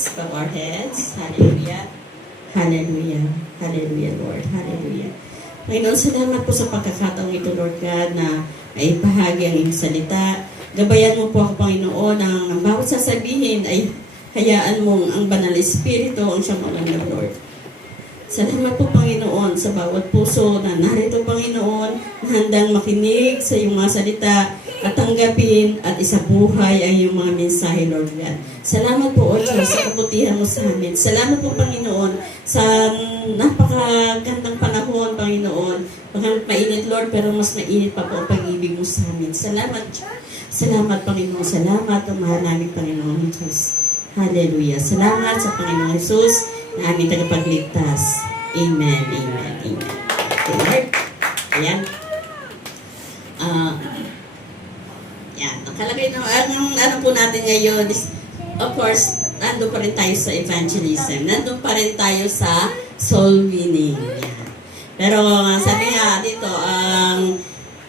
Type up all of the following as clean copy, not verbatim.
let's bow our heads. Hallelujah. Hallelujah. Hallelujah, Lord. Hallelujah. Panginoon, salamat po sa pagkakataong ito, Lord God, na ay bahagi ang iyong salita. Gabayan mo po ako, Panginoon, ang bawat sasabihin ay hayaan mong ang banal espiritu ang siyang maunang, Lord. Salamat po, Panginoon, sa bawat puso na narito, Panginoon, na handang makinig sa iyong mga salita at tanggapin at isabuhay ang iyong mga mensahe, Lord God. Salamat po, O Diyos, sa kabutihan mo sa amin. Salamat po, Panginoon, sa napakagandang panahon, Panginoon. Baka mainit, Lord, pero mas mainit pa po ang pag-ibig mo sa amin. Salamat, salamat, Panginoon. Salamat, ang mahal namin, Panginoon Diyos. Hallelujah. Salamat sa Panginoon Jesus na aming tagapagligtas. Amen, amen, amen. Okay, Lord. Ayan. Yan. Nakalagay na, ano po natin ngayon is, of course, nandun pa rin tayo sa evangelism. Nandun pa rin tayo sa soul winning. Yan. Pero sabi nga dito,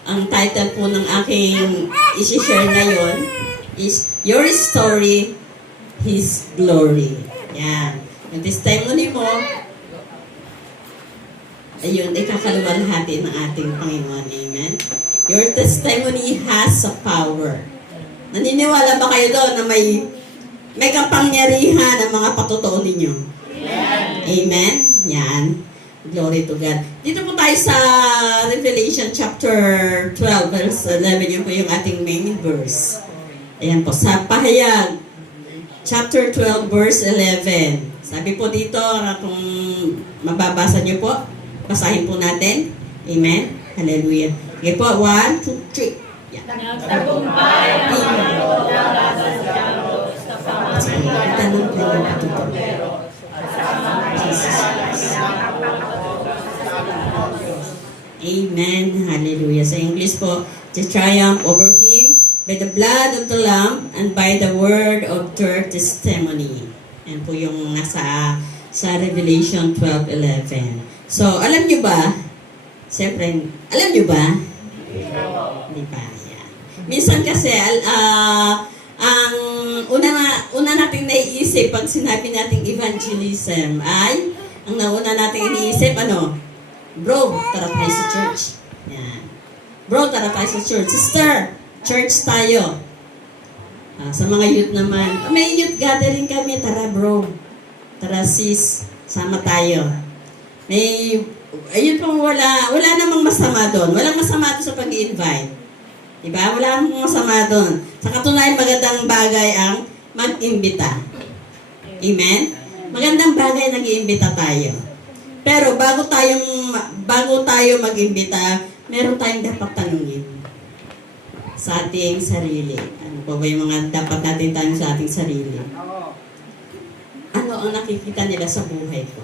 ang title po ng aking isi-share ngayon is Your Story, His Glory. Yan. Yung testimony mo, ayun, ikakaluwalhati ng ating Panginoon. Amen. Your testimony has a power. Naniniwala ba kayo doon na may kapangyarihan ang mga patotoo ninyo? Amen. Amen. Yan. Glory to God. Dito po tayo sa Revelation chapter 12, verse 11. Yun po yung ating main verse. Ayan po, sa Pahayag, chapter 12, verse 11. Sabi po dito, kung mababasa niyo po, basahin po natin. Amen. Hallelujah. Okay po, 1, 2, 3. Yeah. Nagtagumpay ang mga dala sa Diyos sa pamamagitan ng Kordero at sa mga Amen. Hallelujah. Sa English po, to triumph over him by the blood of the Lamb and by the word of their testimony. Yan po yung nasa sa Revelation 12:11. So, alam nyo ba? Siyempre, alam nyo ba? Hindi pa. Yeah. Minsan kasi, ang una nating naiisip pag sinabi nating evangelism ay, ang nauna nating iniisip, ano? Bro, tara tayo sa church. Yan. Bro, tara tayo sa church. Sister, church tayo. Sa mga youth naman, may youth gathering kami. Tara bro. Tara sis. Sama tayo. Ayun po, wala namang masama doon. Walang masama doon sa pag-i-invite. Diba? Wala namang masama doon. Sa katunayan, magandang bagay ang mag-imbita. Amen? Magandang bagay nag-iimbita tayo. Pero bago tayo mag-imbita, meron tayong dapat tanungin sa ating sarili. Ano po ba yung mga dapat natin tanong sa ating sarili? Ano ang nakikita nila sa buhay ko?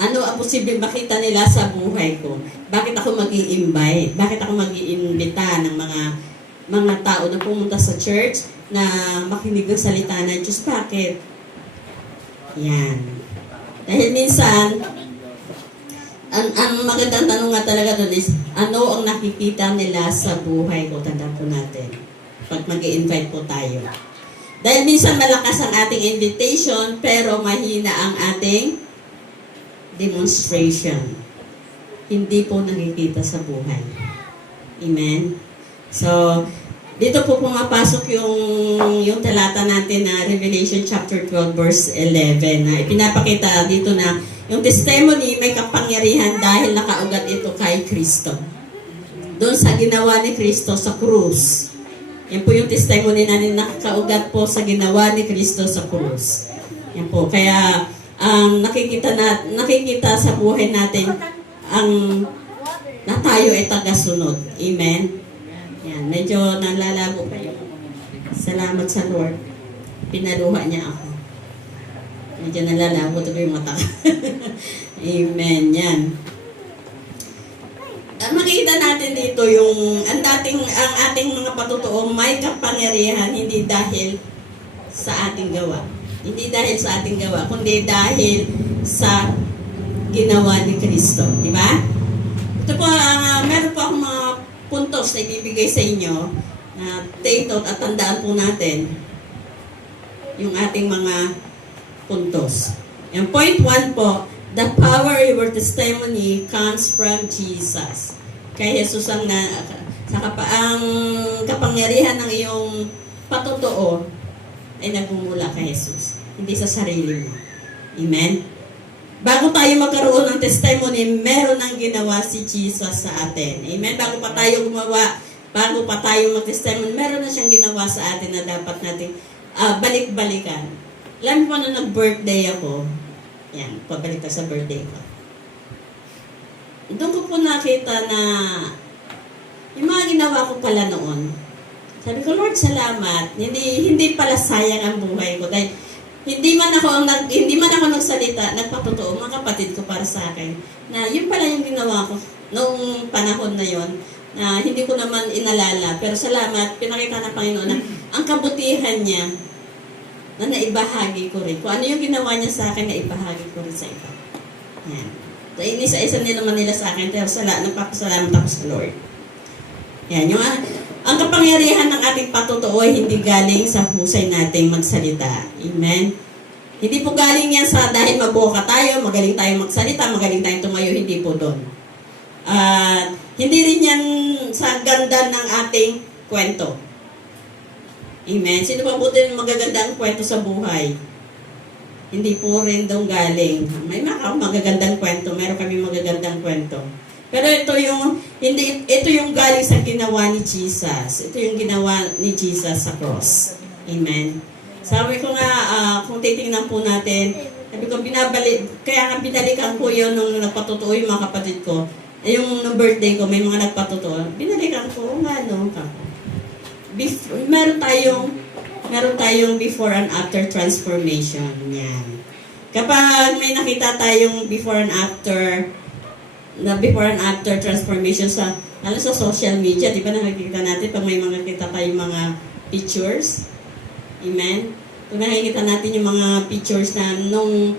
Ano ang posibleng makita nila sa buhay ko? Bakit ako mag-i-invite? Bakit ako mag-iimbita ng mga tao na pumunta sa church na makinig ng salita ng Diyos? Bakit? Yan. Dahil minsan, ang magandang tanong nga talaga doon is, ano ang nakikita nila sa buhay ko? Tandaan po natin. Pag mag-i-invite po tayo. Dahil minsan malakas ang ating invitation, pero mahina ang ating demonstration. Hindi po nakikita sa buhay. Amen? So, dito po pumapasok yung talata natin na Revelation chapter 12 verse 11 na ipinapakita dito na yung testimony may kapangyarihan dahil nakaugat ito kay Kristo. Doon sa ginawa ni Kristo sa krus. Yan po yung testimony natin nakaugat po sa ginawa ni Kristo sa krus. Yan po. Kaya nakikita sa buhay natin na tayo ay tagasunod. Amen. Yan, medyo nalalago kayo. Salamat sa Lord. Pinaluha niya ako. Medyo nalalago ito yung mata. Amen. Yan. Makikita natin dito yung ang ating mga patutuong may kapangyarihan hindi dahil sa ating gawa. Hindi dahil sa ating gawa, kundi dahil sa ginawa ni Kristo. Di ba? Ito po, meron po akong mga puntos na ibibigay sa inyo na take note at tandaan po natin yung ating mga puntos. And point 1 po, the power of your testimony comes from Jesus. Kay Jesus ang ang kapangyarihan ng iyong patotoo ay nagmumula kay Jesus, hindi sa sarili mo. Amen? Bago tayo magkaroon ng testimony, meron nang ginawa si Jesus sa atin. Amen? Bago pa tayo mag-testimony, meron na siyang ginawa sa atin na dapat nating balik-balikan. Alam mo na nag-birthday ako, yan, pabalik tayo sa birthday ko. Doon ko po nakita na yung mga ginawa ko pala noon. Sabi ko, Lord, salamat. Hindi pala sayang ang buhay ko. Dahil hindi man ako nagsalita, nagpatotoo mga kapatid ko para sa akin na yun pala yung ginawa ko noong panahon na yon na hindi ko naman inalala. Pero salamat, pinakita ng Panginoon na ang kabutihan niya na naibahagi ko rin. Kung ano yung ginawa niya sa akin, naibahagi ko rin sa iba. Yan. So, inisa-isa naman nila sa akin, pero nagpapasalamat ako sa Lord. Yan, ang kapangyarihan ng ating patotoo ay hindi galing sa husay nating magsalita. Amen? Hindi po galing yan sa dahil mabuka tayo, magaling tayong magsalita, magaling tayong tumayo, hindi po doon. Hindi rin yan sa ganda ng ating kwento. Amen? Sino ba buti ng magagandang kwento sa buhay? Hindi po rin doon galing. May magagandang kwento, meron kami magagandang kwento. Pero ito yung galing sa ginawa ni Jesus. Ito yung ginawa ni Jesus sa cross. Amen. Sabi ko nga, kung titingnan po natin, sabi ko, kaya nga binalikan ko yun nung nagpatotoo yung mga kapatid ko. Yung birthday ko, may mga nagpatotoo. Binalikan ko, meron tayong before and after transformation. Yan. Kapag may nakita tayong before and after transformation lalo sa social media, di ba nakikita natin pag may mga kita tayong mga pictures? Amen? Kung nakikita natin yung mga pictures na nung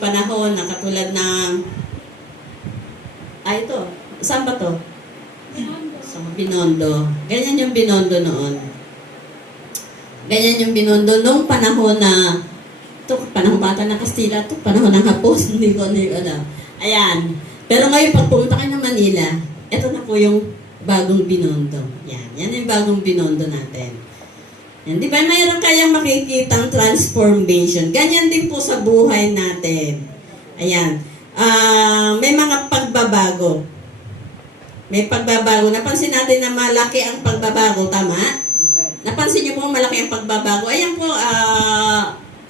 panahon na katulad ng ito, saan ba to? Sa Binondo. Ganyan yung Binondo noon. Ganyan yung Binondo nung panahon na panahon bata ng Kastila, panahon ng Hapos, hindi ko alam. Ayan. Pero ngayon, pag pumunta kayo ng Manila, ito na po yung bagong Binondo. Yan yung bagong Binondo natin. Yan, di ba mayroon kayang makikitang transformation? Ganyan din po sa buhay natin. Ayan. May mga pagbabago. May pagbabago. Napansin natin na malaki ang pagbabago. Tama? Napansin niyo po malaki ang pagbabago. Ayan po,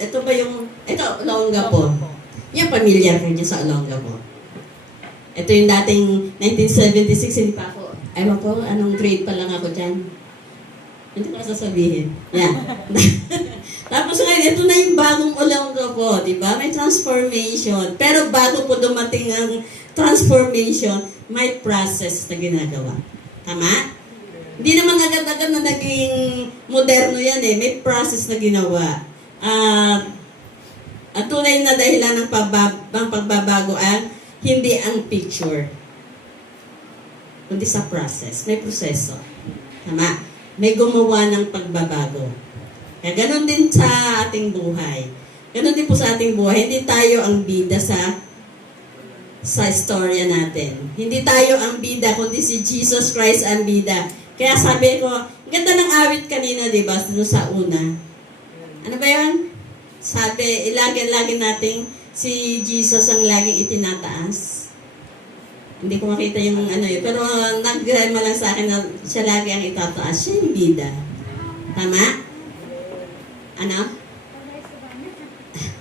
ito Olongapo. Yan, pamilyar kayo sa Olongapo. Ito yung dating 1976, hindi pa ako. Ewan ko, anong grade pa lang ako dyan. Hindi ko sasabihin. Yan. Tapos ngayon, ito na yung bagong Olongapo, di ba? May transformation. Pero bago po dumating ang transformation, may process na ginagawa. Tama? Hindi naman agad-agad na naging moderno yan eh. May process na ginawa. At tunay na dahilan ng pagbabago ay hindi ang picture, kundi sa process. May proseso. Tama? May gumawa ng pagbabago. Kaya ganun din sa ating buhay. Ganun din po sa ating buhay. Hindi tayo ang bida sa istorya natin. Hindi tayo ang bida, kundi si Jesus Christ ang bida. Kaya sabi ko, ganda ng awit kanina, di ba? Sa una. Ano ba yun? Sabi, ilagin nating si Jesus ang laging itinataas. Hindi ko makita yung yun. Pero nag-rema lang sa akin na siya lagi ang itataas. Siya yung bida. Tama? Ano?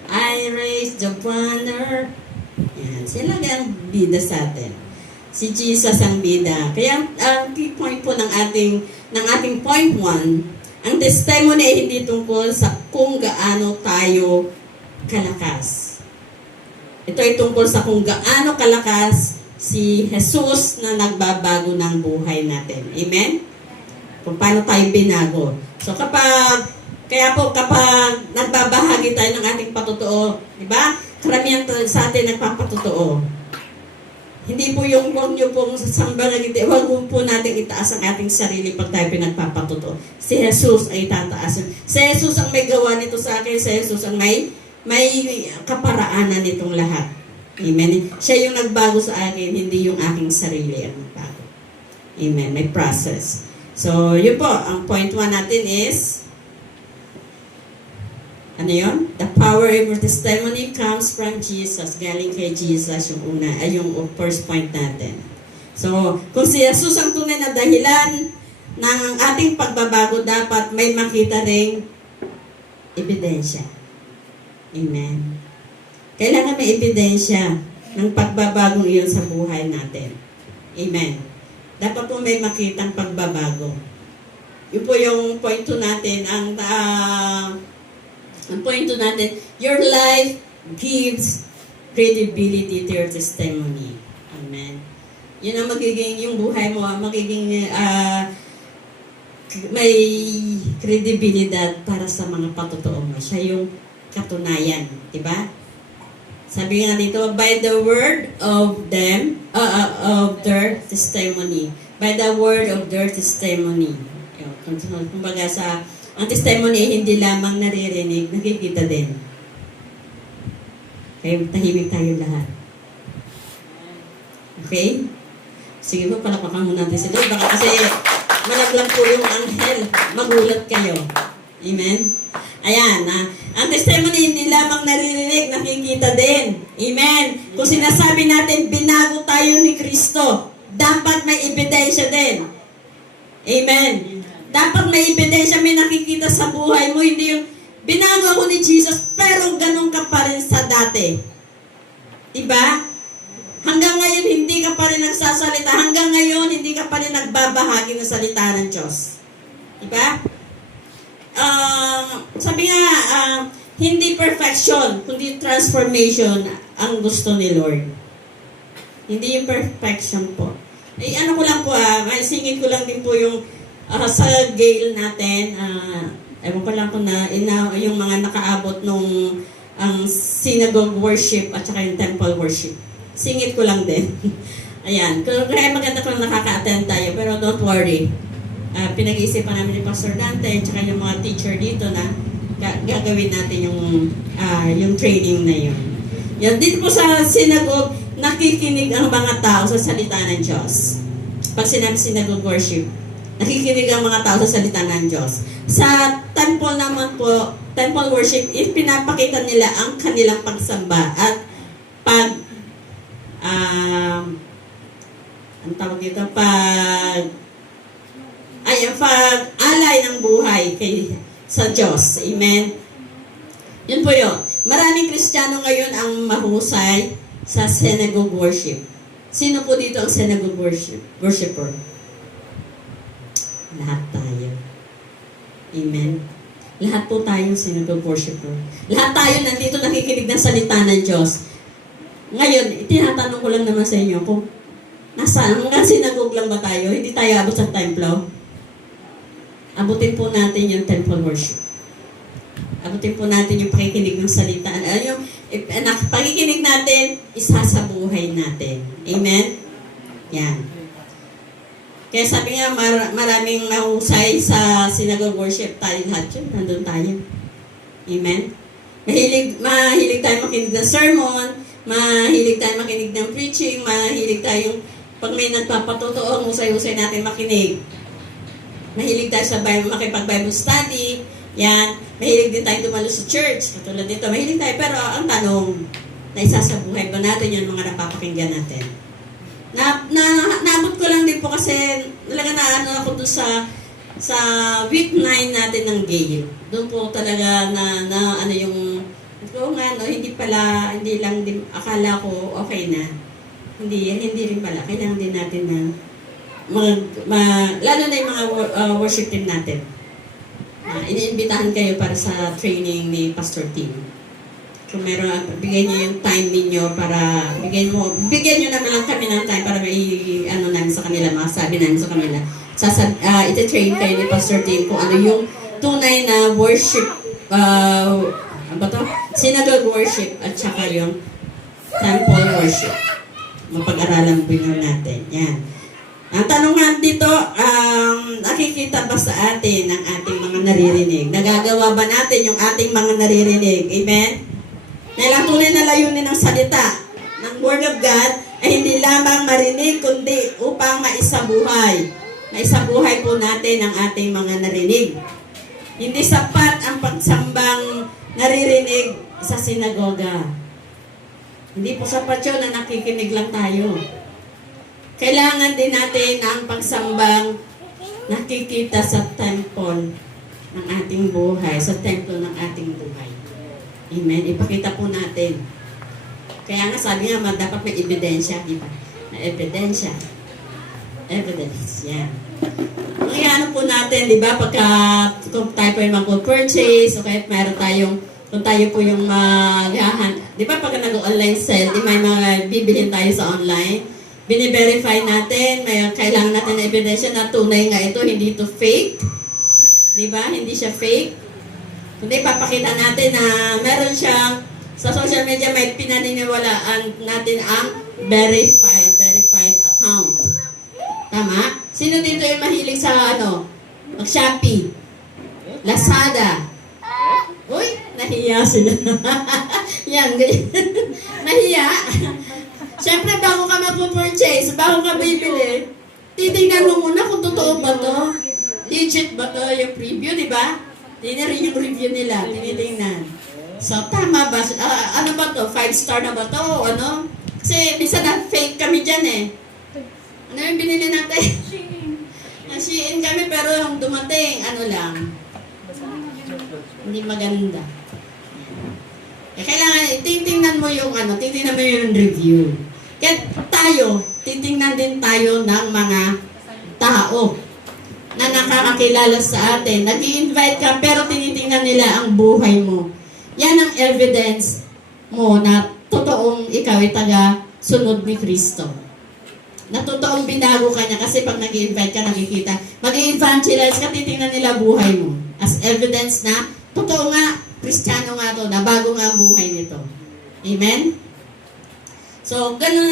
I raise the banner. Yan. Siya lagi ang bida sa atin. Si Jesus ang bida. Kaya ang key point po ng ating point 1, ang testimony ay hindi tungkol sa kung gaano tayo kalakas. Ito ay tungkol sa kung gaano kalakas si Jesus na nagbabago ng buhay natin. Amen? Kung paano tayo binago. So kapag nagbabahagi tayo ng ating patotoo, di ba? Karamihan sa atin nagpapatotoo. Hindi po yung huwag nyo pong sambalagiti, huwag po natin itaas ang ating sarili pag tayo pinagpapatotoo. Si Jesus ay tataas. Si Jesus ang may gawa nito sa akin, si Jesus ang may may kaparaanan nitong lahat. Amen. Siya yung nagbago sa akin, hindi yung aking sarili ang nagbago. Amen. May process. So, yun po, ang point 1 natin is, ano yun? The power of your testimony comes from Jesus. Galing kay Jesus yung una, ay yung first point natin. So, kung si Jesus ang tunay na dahilan ng ating pagbabago, dapat may makita ring ebidensya. Amen. Kailangan may ebidensya ng pagbabagong iyon sa buhay natin. Amen. Dapat po may makitang pagbabago. Yun po yung point 2 natin. Ang point 2 natin, your life gives credibility to your testimony. Amen. Yun ang magiging, yung buhay mo, magiging may kredibilidad para sa mga patotoo mo. Siya yung katunayan. Diba? Sabi nga dito, by the word of them, of their testimony. By the word of their testimony. Kumbaga ang testimony hindi lamang naririnig, nakikita din. Kaya tahimik tayo lahat. Okay? Sige po, palakpakan muna natin si Lord. Baka kasi malaglag po yung anghel. Magulat kayo. Amen? Ayan, ang testimony hindi lamang naririnig, nakikita din. Amen. Kung sinasabi natin, binago tayo ni Kristo, dapat may ebidensya din. Amen. Dapat may ebidensya, may nakikita sa buhay mo, hindi yung binago ako ni Jesus, pero ganun ka pa rin sa dati. Diba? Hanggang ngayon, hindi ka pa rin nagsasalita. Hanggang ngayon, hindi ka pa rin nagbabahagi ng salita ng Diyos. Diba? Sabi nga, hindi perfection, kundi transformation ang gusto ni Lord. Hindi yung perfection po. Ano ko lang po, may singit ko lang din po yung sa Gale natin, ewan ko lang po yung mga nakaabot nung ang synagogue worship at saka yung temple worship. Singit ko lang din. Ayan, kaya maganda kung nakaka-attend tayo, pero don't worry. Pinag-iisipan namin ni Pastor Dante at saka yung mga teacher dito na gagawin natin yung training na yun. Yan, dito po sa synagogue, nakikinig ang mga tao sa salita ng Diyos. Pag sinabi synagogue worship, nakikinig ang mga tao sa salita ng Diyos. Sa temple naman po, temple worship, pinapakita nila ang kanilang pagsamba at ang tawag dito, pag-alay ng buhay sa Diyos. Amen? Yun po yun. Maraming Kristiyano ngayon ang mahusay sa synagogue worship. Sino po dito ang synagogue worshiper? Lahat tayo. Amen? Lahat po tayo synagogue worshiper. Lahat tayo nandito nakikinig ng salita ng Diyos. Ngayon, tinatanong ko lang naman sa inyo kung nasaan? Hanggang synagogue lang ba tayo? Hindi tayo abot sa templo? Abutin po natin yung temple worship. Abutin po natin yung pakikinig ng salita. Yung pakikinig natin, isa sa buhay natin. Amen? Yan. Kaya sabi nga, maraming mahusay sa synagogue worship. Tayo lahat yun, nandun tayo. Amen? Mahilig tayo makinig ng sermon, mahilig tayo makinig ng preaching, mahilig tayong pag may nagpapatotoo, husay-husay natin makinig. Mahilig tayo sa makipag-Bible study. Yan. Mahilig din tayo dumalo sa church. Katulad dito, mahilig tayo. Pero ang tanong, naisasabuhay ba natin yung mga napapakinggan natin? Naabot ko lang din po kasi talaga ako doon sa week 9 natin ng Gale. Doon po talaga hindi lang din, akala ko okay na. Hindi rin pala. Kailangan din natin na lalo na yung mga worship team natin. Iniimbitahan kayo para sa training ni Pastor Tim. Kung meron, bigyan niyo yung time ninyo para bigyan niyo naman lang kami ng time para namin sa kanila, masabi namin sa kanila. Iti-train kayo ni Pastor Tim kung ano yung tunay na worship, synagogue worship at saka yung temple worship. Mapag-aralan po yun natin. Yan. Ang tanong nga dito, nakikita ba sa atin ang ating mga naririnig? Nagagawa ba natin yung ating mga naririnig? Amen? Dahil ang tunay na layunin ng salita ng Word of God ay hindi lamang marinig, kundi upang maisabuhay. Maisabuhay po natin ang ating mga narinig. Hindi sapat ang pagsambang naririnig sa sinagoga. Hindi po sapat yun na nakikinig lang tayo. Kailangan din natin ang pagsambang nakikita sa temple ng ating buhay, sa templo ng ating buhay. Amen. Ipakita po natin. Kaya nga sabi nga, dapat may ebidensya, di ba? Na ebidensya. Evidence, yan. Kaya ano po natin, di ba, pagka kung tayo po yung mag-purchase, o kaya meron tayong, kung tayo po yung di ba, pagka nag-online sale, di may mga bibilhin tayo sa online, bine-verify natin, may kailangan natin na ebidensya na tunay nga ito, hindi ito fake. Di ba? Hindi siya fake. Kundi papakita natin na meron siyang, sa social media may pinaniniwalaan natin ang verified account. Tama? Sino dito yung mahilig sa mag-Shopee? Lazada? Uy, nahiya sila. Yan, ganyan. Nahiya. Siyempre, bago ka mag-purchase, bago ka bibili, titignan mo muna kung totoo ba to. Legit ba to yung preview, di ba? Tingnan rin yung review nila. Tinitingnan. So, tama ba? Ano ba to? 5-star na ba to? O ano? Kasi, minsan na-fake kami dyan eh. Ano yung binili natin? Shein kami, pero yung dumating, ano lang. Hindi maganda. Eh, kailangan, titingnan mo yung titingnan mo yung review. Kaya tayo, titingnan din tayo ng mga tao na nakakakilala sa atin. Nag-i-invite ka, pero tinitingnan nila ang buhay mo. Yan ang evidence mo na totoong ikaw ay taga-sunod ni Kristo. Na totoong binago ka niya kasi pag nag-i-invite ka, nakikita. Mag-i-evangelize ka, titingnan nila buhay mo. As evidence na, totoo nga, Kristiyano nga to, na bago nga ang buhay nito. Amen? So, ganun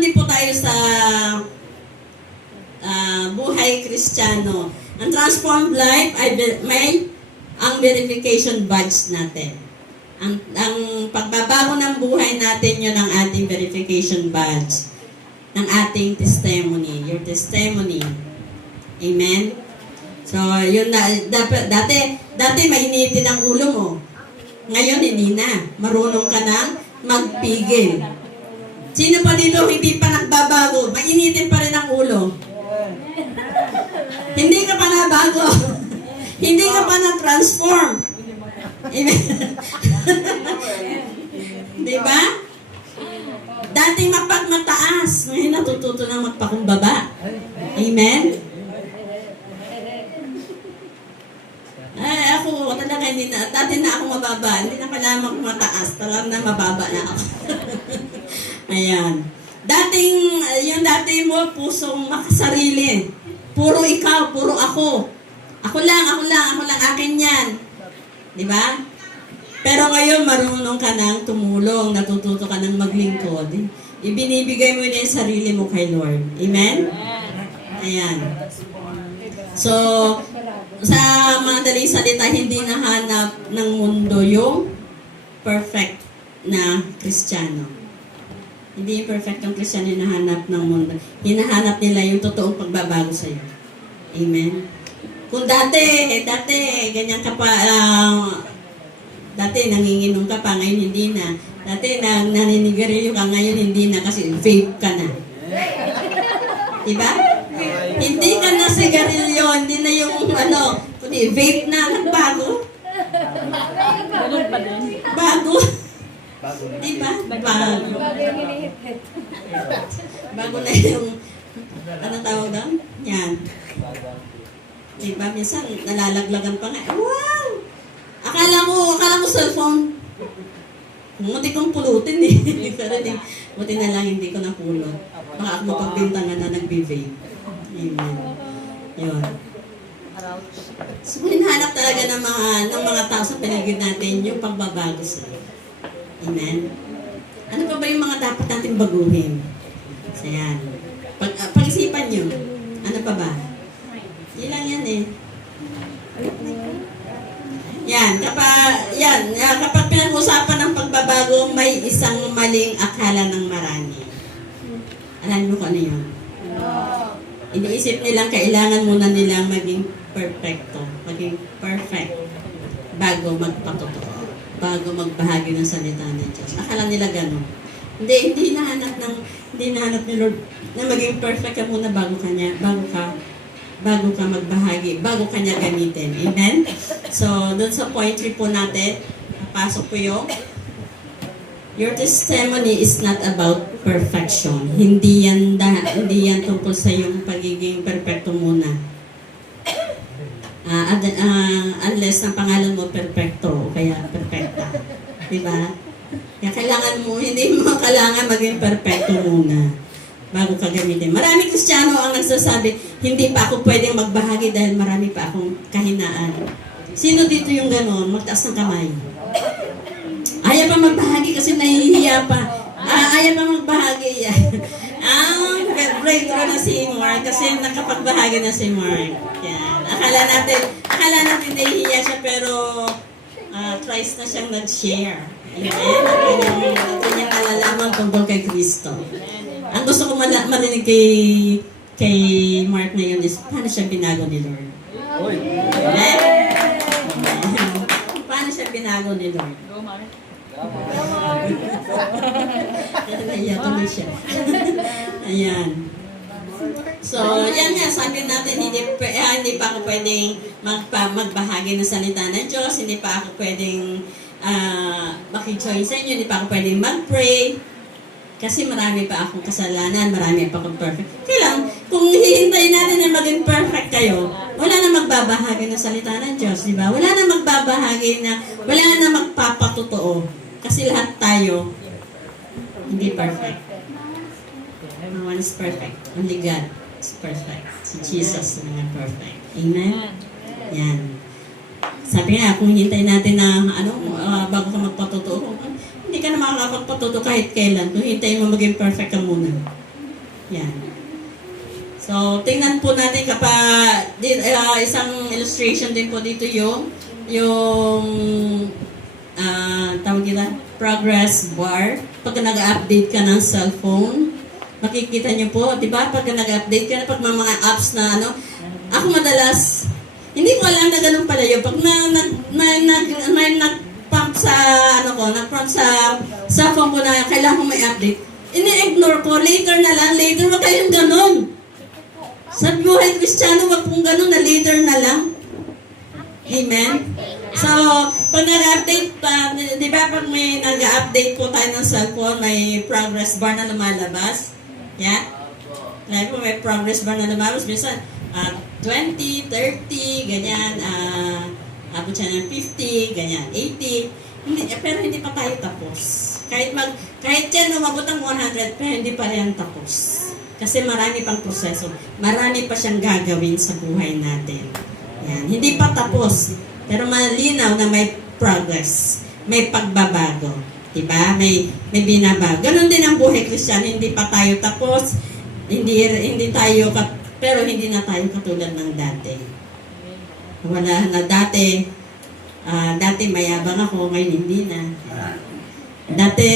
din po tayo sa buhay Kristiyano. Ang transformed life ay may ang verification badge natin. Ang pagbabago ng buhay natin, yun ang ating verification badge ng ating testimony, your testimony. Amen? So, yun na, dati mainitin ang ulo mo. Ngayon, hindi na. Marunong ka nang magpigil. Sino pa dito hindi pa nagbabago? Mainitin pa rin ang ulo. Hindi ka pa nabago. Hindi ka pa na-transform. Amen? Diba? Dating mapagmataas, ngayon natututo ng magpakumbaba. Amen? Ay, ako talaga dati na ako mababa. Hindi na kailangan magmataas. Talagang na mababa na ako. Ayan. Yung dati mo, pusong makasarili. Puro ikaw, puro ako. Ako lang, akin yan. Di ba? Pero ngayon, marunong ka nang tumulong, natututo ka nang maglingkod. Ibinibigay mo na yung sarili mo kay Lord. Amen? Ayan. So, sa mga daling salita, hindi nahanap ng mundo yung perfect na Kristiyano. Hindi yung perfect ng Kristiyano hinahanap ng mundo. Hinahanap nila yung totoong pagbabago sa'yo. Amen? Kung dati, ganyan ka pa, dati nanginginom ka pa, ngayon hindi na. Dati naninigarilyo ka, ngayon hindi na kasi vape ka na. Diba? Hindi ka na sigarilyo, hindi na yung kundi vape na, nagbago. Bago. Diba? Bago. Bago na yung, tawag daw? Yan. Diba? Minsan, nalalaglagan pa nga. Wow! Akala ko cellphone. Muti kong pulutin eh. Pero buti na lang hindi ko napulot. Baka ako mapagbintangan na nag-vape. Amen. Yun. So, hinahanap talaga ng mga tao sa paligid natin yung pagbabago sa. Amen. Ano pa ba yung mga dapat natin baguhin? So, yan. Pag-isipan nyo. Ano pa ba? Yan lang yan eh. Yan, kapag maling akala ng marami. Alam mo kung ano yun? Iniisip nilang kailangan muna nilang maging perfecto, maging perfect bago magpatotoo, bago magbahagi ng salita ng Diyos. Akala nila gano'n. Hindi nahanap ni Lord na maging perfect ka muna bago ka magbahagi, bago kanya gamitin. Amen? So, doon sa point 3 po natin, pasok po yung your testimony is not about perfection. Hindi yan tungkol sa yung pagiging perfecto muna. Unless ang pangalan mo perfecto, kaya perfecta. Diba? Kaya kailangan mo, hindi mo kailangan maging perfecto muna bago ka gamitin. Maraming Kristiyano ang nagsasabi, hindi pa ako pwedeng magbahagi dahil marami pa akong kahinaan. Sino dito yung gano'n? Magtaas ng kamay. Ayaw pa magbahagi kasi nahihiya pa. Ayaw pa magbahagi. Ang breakthrough na si Mark kasi nakapagbahagi na si Mark. Yan. Akala natin nahihiya siya pero thrice na siyang nag-share. Amen. Ang kanyang kalalaman tungkol kay Kristo. Ang gusto ko marinig kay Mark na yun is paano siya binago ni Lord. Amen. Paano siya binago ni Lord? Naiya tuloy siya. Ayan. So, yan nga, sabi natin, hindi pa ako pwedeng magbahagi ng salita ng Diyos, hindi pa ako pwedeng makijoin sa inyo, hindi pa ako pwedeng mag-pray, kasi marami pa akong kasalanan, marami pa akong perfect. Kailang, kung hihintayin natin na maging perfect kayo, wala na magbabahagi ng salita ng Diyos, di ba? Wala na magbabahagi wala na magpapatotoo. Kasi lahat tayo, hindi perfect. No one is perfect. Only God is perfect. Si Jesus na perfect. Amen? Yan. Sabi nga, kung hintayin natin na bago ka magpatotoo, hindi ka na makakapagpatotoo kahit kailan. Kung hintayin mo maging perfect ka muna. Yan. So, tingnan po natin kapag isang illustration din po dito yung tawag nila, progress bar. Pag nag-update ka ng cellphone, makikita niyo po, di ba? Pag nag-update ka na, pag mga apps na ako madalas, hindi ko alam na ganun pala yun. Pag may nag-pump sa, nag-prompt sa phone ko na kailangan ko may update, ini-ignore ko, later na lang, wag kayong ganun. Sa buhay Kristiyano, wag pong ganun na later na lang. Amen? So, pag nag-update pa, di ba pag may nag-update po tayo ng cellphone, may progress bar na lumalabas? Yeah? Like po, may progress bar na lumalabas. Minsan, 20, 30, ganyan, abot siya ng 50, ganyan, 80. Pero hindi pa tayo tapos. Kahit yan umabot ang 100, pero hindi pa yan tapos. Kasi marami pang proseso. Marami pa siyang gagawin sa buhay natin. Yan. Hindi pa tapos. Pero malinaw na may progress. May pagbabago. Diba? May binabago. Ganon din ang buhay Kristiyano. Hindi pa tayo tapos. Hindi tayo, pero hindi na tayo katulad ng dati. Wala na dati. Dati mayabang ako, ngayon hindi na. Dati,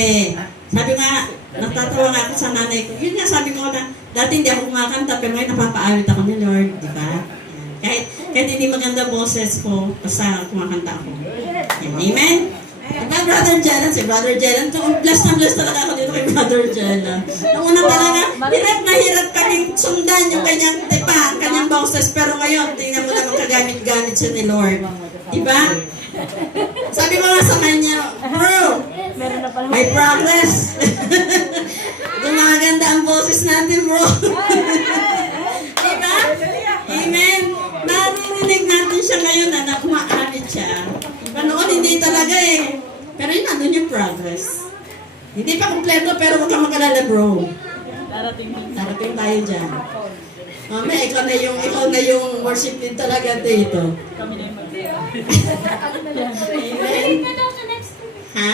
sabi nga, natatawa nga ako sa nanay ko. Yun nga, sabi ko na, dati hindi ako kumakanta, pero ngayon napapaawit ako ni Lord. Diba? Kahit hindi maganda boses ko, basta kumakanta ako. Amen? Diba, Brother Jellan? Si Brother Jellan, bless na bless talaga ako dito kay Brother Jellan. Nung una talaga, hirap kaming sundan yung kanyang tipa, kanyang boses. Pero ngayon, tingnan mo naman kagamit-gamit siya ni Lord. Diba? Sabi ko nga sa kanya, bro, may progress. Gumaganda ang boses natin, bro. Diba? Amen? Naririnig natin siya ngayon na kumaanit siya. Diba noon, hindi talaga eh. Pero yun, nandun yung progress. Hindi pa kompleto, pero huwag kang mag-alala, bro. Darating tayo dyan. Mama, ikaw na yung worship din talaga dito. Amen? Ha?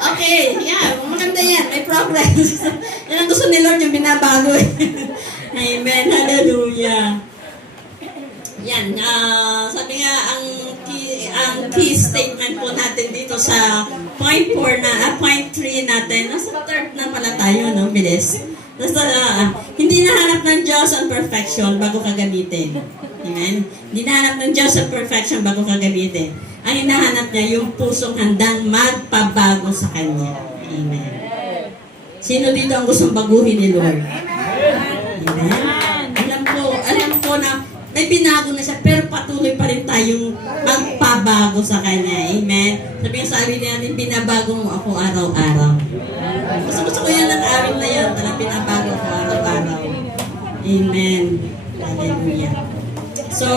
Okay, yeah, maganda yan. May progress. Yan ang gusto ni Lord, yung binabago eh. Amen, hallelujah. Yan, sabi nga, ang key statement po natin dito sa point 4 na, point 3 natin. Nasa third na pala tayo, no? Bilis. Nasa, hindi nahanap ng Diyos ang perfection bago ka gamitin. Amen? Hindi nahanap ng Diyos ang perfection bago ka gamitin. Ang hinahanap niya, yung pusong handang magpabago sa Kanya. Amen. Sino dito ang gustong baguhin ni Lord? Amen? Alam ko na may binago na siya, pero patuloy pa rin tayong magpabago sa Kanya. Amen? Sabi natin, binabago mo ako araw-araw. Gusto ko yan ang awit na yan. Talagang binabago ko araw-araw. Amen. Hallelujah. So,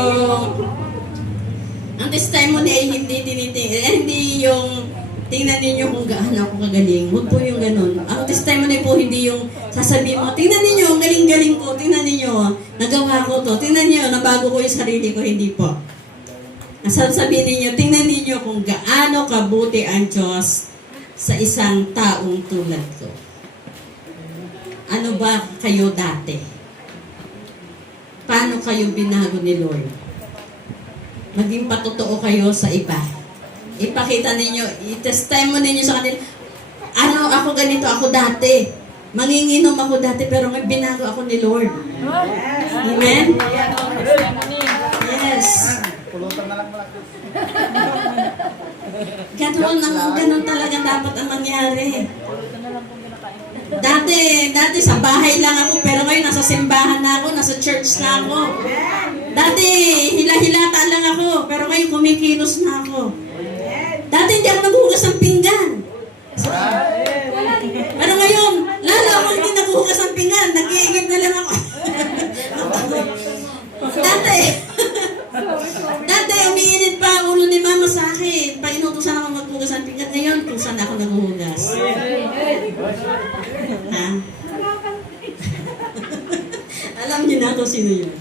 ang testimony ay hindi yung tingnan ninyo kung gaano ako kagaling. Huwag po yung ganun. Ang testimony po hindi yung sasabihin mo, tingnan ninyo, ang galing-galing ko, tingnan ninyo, nagawa ko to, tingnan ninyo, nabago ko yung sarili ko, hindi po. Ang sasabihin ninyo, tingnan ninyo kung gaano kabuti ang Diyos sa isang taong tulad ko. Ano ba kayo dati? Paano kayo binago ni Lord? Maging patotoo kayo sa iba. Ipakita ninyo, i-testimony ninyo sa kanila, ano ako ganito, ako dati. Manginginom ako dati, pero ngayon binago ako ni Lord. Amen? Yes. Ganun talaga dapat ang mangyari. Dati sa bahay lang ako, pero ngayon nasa simbahan na ako, nasa church na ako. Dati hila-hilata lang ako, pero ngayon kumikilos na ako. Dati hindi ako naghuhugas ng pinggan. Pero ngayon, lalo ako hindi naghuhugas ng pinggan, nag-iigib na lang ako. Dati umiinit pa ang ulo ni Mama sa akin. Painutusan ako maghugas ng pinggan. Ngayon, kung saan ako naghuhugas. Ha? Alam niyo na kung sino yun.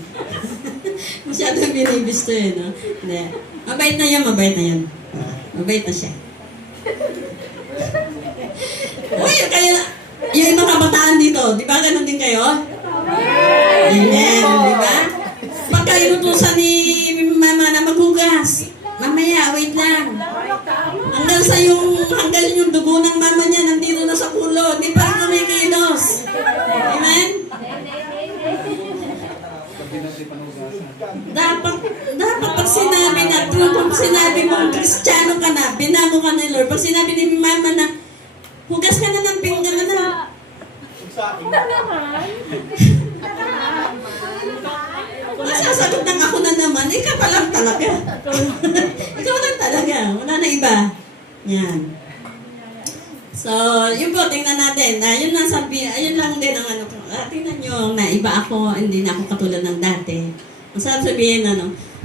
Masyadong binibis to eh, no? Hindi. Mabait na yan, mabait na yan. Mabait na siya. Uy, kaya, yung ibang kabataan dito, di ba ganun din kayo? Amen, di ba? Pagka inutusan ni Mama na maghugas, mamaya, wait lang. Hanggang yung dugo ng mama niya nandito na sa kulo, di pa rin kumikilos. Amen? Dapat pag sinabi na, pag sinabi mong Kristiyano ka na, binago ka na Lord, pag sinabi ni Mama na, hugas ka na ng pinggan na. Masasagot ng ako na naman, ikaw pa lang talaga. Ikaw lang talaga, wala na iba. Yan. So, yun po, tingnan natin. Yun lang ayun lang din ang ano ko. Tingnan nyo na iba ako, hindi na ako katulad ng dati. Masarap sabihin,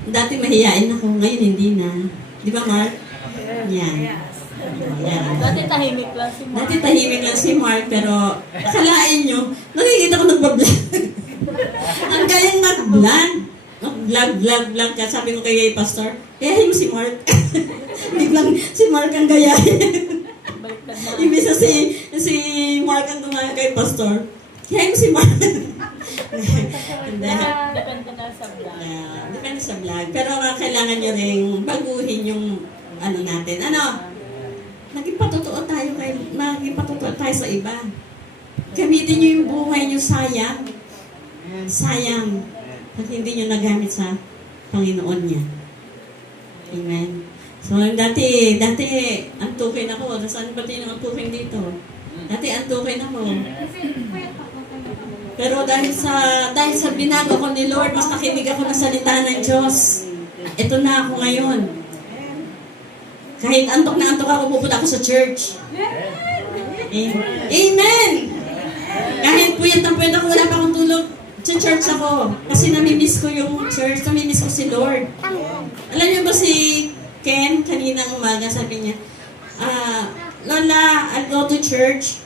dati mahihain ako, ngayon hindi na. Di ba, Mark? Yan. Yan. Dati tahimik lang si Mark. Dati tahimik lang si Mark, pero akalain nyo, nakikita ko nagbablog. Ang galing mag-vlog. Vlog ka. Sabi ko kay Pastor, gayahin mo si Mark. Biglang si Mark ang gayahin. Imbis na si Mark ang gumaya kay Pastor, gayahin mo si Mark. Depende na sa vlog. Depende sa vlog. Pero kailangan nyo rin baguhin yung ano natin. Maging patotoo tayo sa iba. Gamitin nyo yung buhay nyo, sayang. Sayang. Pag hindi nyo nagamit sa Panginoon niya. Amen. So, dati, antukin ako. Saan ba din ang antukin dito? Dati antukin ako. Pero dahil sa binago ko ni Lord, mas nakinig ako ng salita ng Diyos. Ito na ako ngayon. Kahit antok na antok ako, pupunta ako sa church. Amen! Kahit puyat na puyat ako, wala pa akong tulog, sa church ako. Kasi namimiss ko yung church, namimiss ko si Lord. Alam niyo ba si Ken, kaninang umaga, sabi niya, Lola, I'll go to church.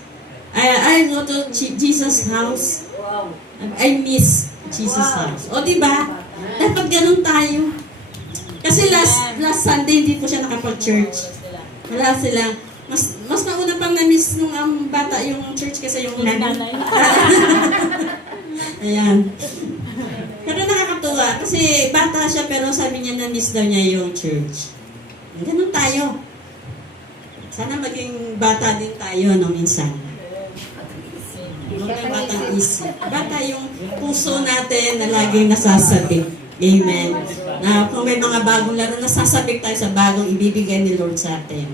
I'll go to Jesus' house. I miss Jesus' house. O diba? Dapat ganun tayo. Kasi last Sunday, hindi po siya nakapag-church. Wala sila. Mas nauna pang na-miss nung bata yung church kasi yung nanay. Ayan. Pero nakakatuwa. Kasi bata siya pero sabi niya na-miss daw niya yung church. Ganun tayo. Sana maging bata din tayo no minsan. Huwag tayong batang isip. Bata yung puso natin na laging nasasabik. Amen. Na kung may mga bagong laro, nasasabik tayo sa bagong ibibigay ni Lord sa atin.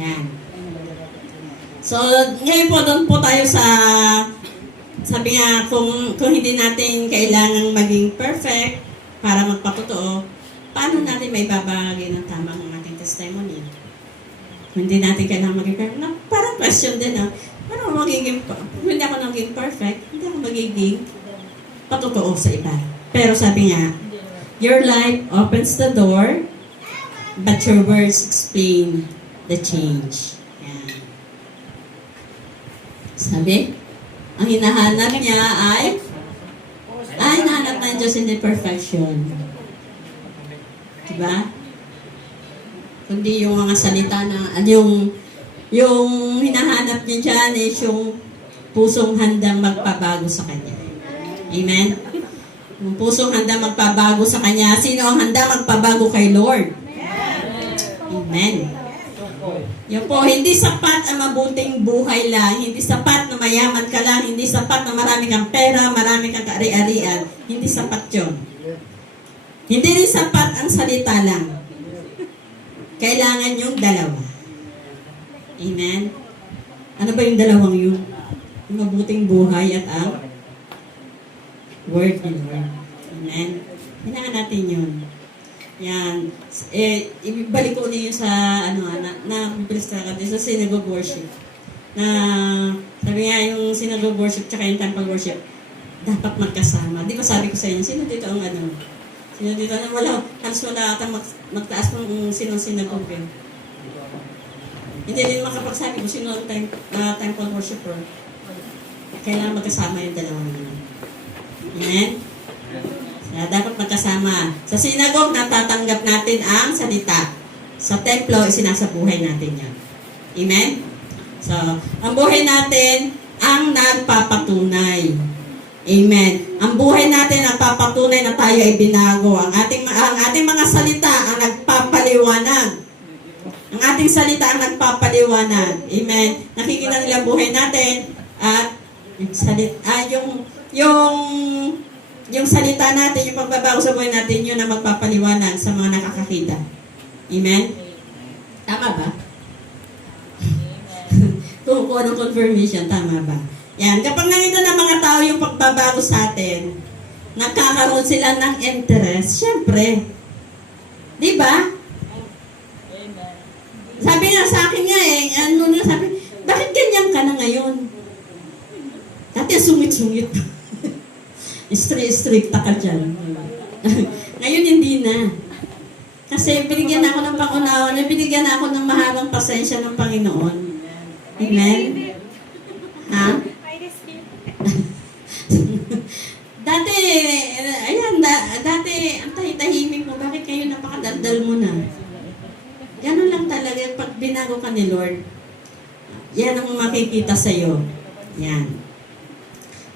Yan. So, ngayon po, doon po tayo sa, sabi nga, kung hindi natin kailangang maging perfect para magpatotoo, paano natin may babahagi ng tama ang ating testimony? Kung hindi natin kailangan maging perfect, parang question din, paano magiging, kung hindi ako naging perfect, hindi ako magiging patotoo sa iba. Pero sabi nga, your life opens the door, but your words explain the change. Yan. Sabi, ang hinahanap niya ay hinahanap ng Diyos in the perfection. Diba? Kundi yung mga salita na, yung hinahanap niya dyan is yung pusong handang magpabago sa Kanya. Amen? Yung pusong handang magpabago sa Kanya. Sino ang handang magpabago kay Lord? Amen. Yun po, hindi sapat ang mabuting buhay lang, hindi sapat na mayaman ka lang, hindi sapat na marami kang pera, marami kang kaari-arian. Hindi sapat yun. Hindi rin sapat ang salita lang. Kailangan yung dalawa. Amen? Ano ba yung dalawang yun? Yung mabuting buhay at ang word ni Lord. Amen? Kailangan natin yun. Yan. Ibalik ko niyo sa, bibilis talaga din sa synagogue worship. Na, sabi nga yung synagogue worship tsaka yung temple worship, dapat magkasama. Di ba sabi ko sa inyo, sino dito ang Sino dito na halos wala atang magtaas kung sino ang synagogue. Hindi din makapagsabi kung sino ang temple worshiper. Kailangan magkasama yung dalawang yun. Amen? Dapat magkasama. Sa synagogue, natatanggap natin ang salita. Sa templo, isinasabuhay natin yan. Amen? So, ang buhay natin ang nagpapatunay. Amen. Ang buhay natin ang papatunay na tayo ay binago. Ang ating mga salita ang nagpapaliwanag. Ang ating salita ang nagpapaliwanag. Amen. Nakikita nila ang buhay natin at yung salita natin, yung pagbabago sa buhay natin, yun ang magpapaliwanag sa mga nakakakita. Amen? Tama ba? Kukuha ng confirmation, tama ba? Yan, kapag nakita ng mga tao yung pagbabago sa atin, nagkakaroon sila ng interest, syempre. Di ba? Sabi nga sa akin nga sabi, bakit ganyan ka na ngayon? Dati sungit-sungit. Strict ka dyan. Ngayon hindi na. Kasi binigyan ako ng pangunawa, binigyan ako ng mahabang pasensya ng Panginoon. Amen? Ha? Dati, ang tahimik mo, bakit kayo napakadaldal mo na? Ganun lang talaga, pag binago ka ni Lord, yan ang makikita sa'yo. Yan.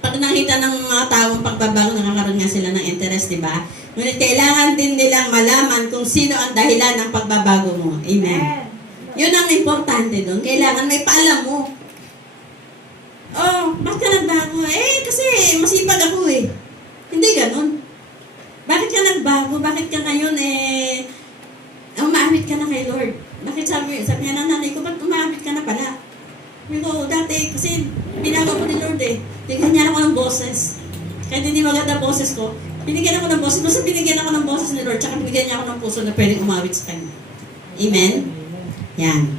Pag nakita ng mga taong pagbabago, nakakaroon nga sila ng interest, di ba? Ngunit kailangan din nilang malaman kung sino ang dahilan ng pagbabago mo. Amen. Yun ang importante doon. Kailangan may paalam mo. Oh, bakit ka nagbago? Kasi masipag ako eh. Hindi ganun. Bakit ka nagbago? Bakit ka ngayon umaabit ka na kay Lord? Bakit sabi nga ng nanay ko, ba't umaabit ka na pala? Sabi ko, dati, kasi binago ko ni Lord eh. Tingnan ako ng boses. Kahit hindi maganda boses ko, binigyan ako ng boses. Basta binigyan ako ng boses ni Lord, tsaka binigyan niya ako ng puso na pwedeng umawit sa Kanya. Amen? Yan.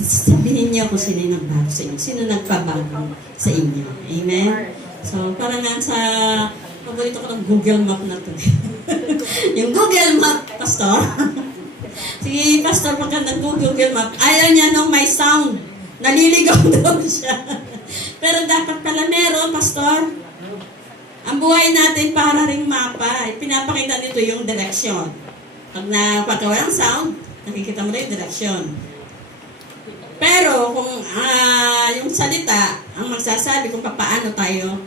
Sabihin niyo kung sino yung nagbago sa inyo. Sino nagpabago sa inyo. Amen? So, parang nga sa, paborito ko ng Google Map na to. Yung Google Map, Pastor. Si Pastor, pagka nag-Google Map, ayaw niya nung may sound. Naliligaw daw siya. Pero dapat pala meron, Pastor. Ang buhay natin para ring mapa. Pinapakita nito yung direksyon. Pagka walang sound, nakikita mo na yung direksyon. Pero kung yung salita, ang magsasabi kung paano tayo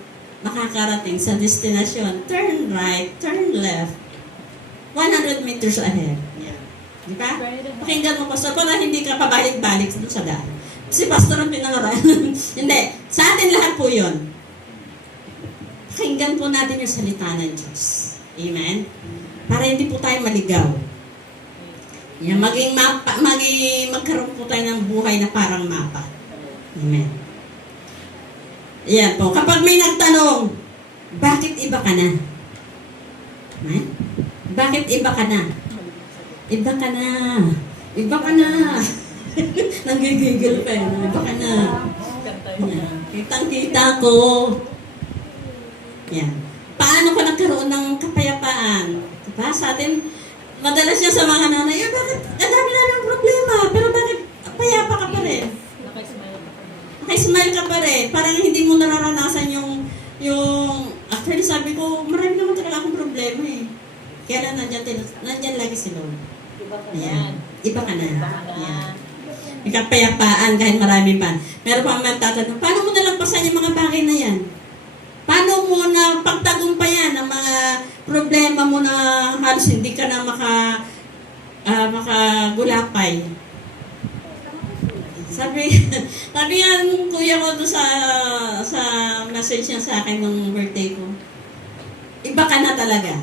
makakarating sa destination, turn right, turn left, 100 meters ahead. Yeah. Di ba? Pakinggan mo, pastor, para hindi ka pabalik-balik doon sa daan. Si pastor ang pinangaralan. Hindi. Sa atin lahat po yun. Pakinggan po natin yung salita ng Diyos. Amen? Para hindi po tayo maligaw. Yan, magkaroon po tayo ng buhay na parang mapa. Amen. Yan po. Kapag may nagtanong, bakit iba ka na? Amen? Bakit iba ka na? Iba ka na. Iba ka na. Nanggigigil pa yun. Iba ka na. Yan. Kitang-kita ko. Yan. Paano ko nagkaroon ng kapayapaan? Diba? Sa atin, madalas niya sa mga nanay, bakit? Ang dami na ng problema. Pero bakit payapa ka pa rin? Naka-smile ka pa rin. Parang hindi mo nararanasan yung actually sabi ko, marami naman talaga akong problema eh. Kaya lang nandyan lagi si Lord. Ayan. Iba ka na. Ayan. May kapayapaan kahit marami pa. Meron pa mga tatanong, paano mo nalampasan yung mga bagay na yan? Paano mo na pagtagumpayan ang mga problema mo na halos hindi ka na makagulapay? Sabi nga ng kuya ko doon sa message niya sa akin nung birthday ko, iba ka na talaga.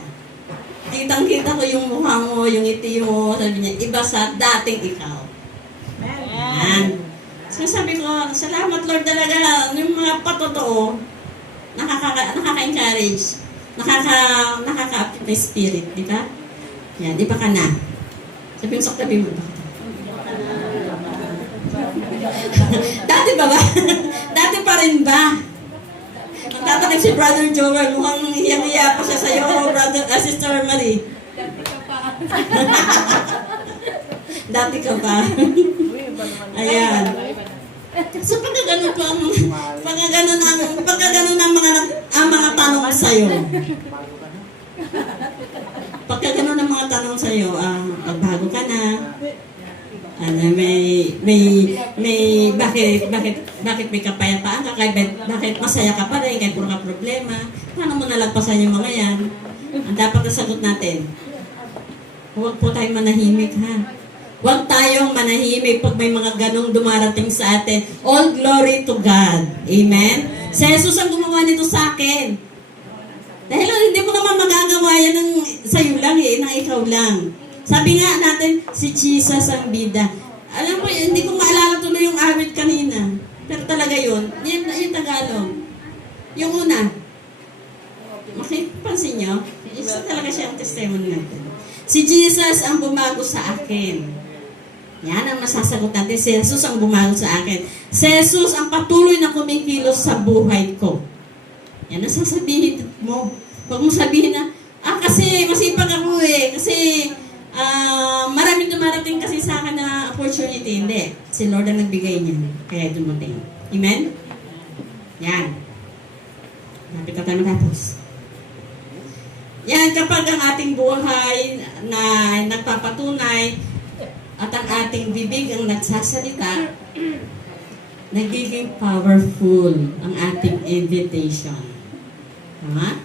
Kitang-kita ko yung mukha mo, yung ngiti mo, sabi niya, iba sa dating ikaw. Ayan. So sabi ko, salamat Lord talaga, yung mga patotoo, nakaka-encourage, nakaka-upkeep my spirit, di ba? Yan, di ba ka na? Sabi mo sa tabi mo, dati ba? Dati pa rin ba? Nagtatanong si Brother Joel, mukhang hiyang-hiya pa siya sa'yo, Sister Marie. Dati ka pa. Ayan. So pagka ganun ang mga tanong sa'yo. Pagka ganun ang mga tanong sa'yo, bago ka na, bakit may kapayapaan ka, bakit masaya ka pa rin, kahit puro ka problema, paano mo nalagpasan yung mga yan? Ang dapat na sagot natin, huwag po tayong manahimik ha. Huwag tayong manahimik pag may mga ganong dumarating sa atin. All glory to God. Amen? Si Jesus ang gumawa nito sa akin. Dahil hindi mo naman magagawa yan sa'yo lang ng ikaw lang. Sabi nga natin, si Jesus ang bida. Alam mo, hindi ko maalala tuloy yung awit kanina. Pero talaga yun. Yung Tagalog. Yung una. Makipansin nyo, isa talaga siya ang testimony natin. Si Jesus ang bumago sa akin. Yan ang masasagot natin. Si Jesus ang bumago sa akin. Si Jesus ang patuloy na kumikilos sa buhay ko. Yan ang sasabihin mo. Huwag mo sabihin na, kasi masipag ako eh. Kasi maraming dumarating kasi sa akin na opportunity. Hindi. Si Lord ang nagbigay niya. Kaya dumating. Amen? Yan. Lapit na tayo matapos. Yan, kapag ang ating buhay na nagpapatunay at ang ating bibig ang nagsasalita, nagiging powerful ang ating invitation. Tama?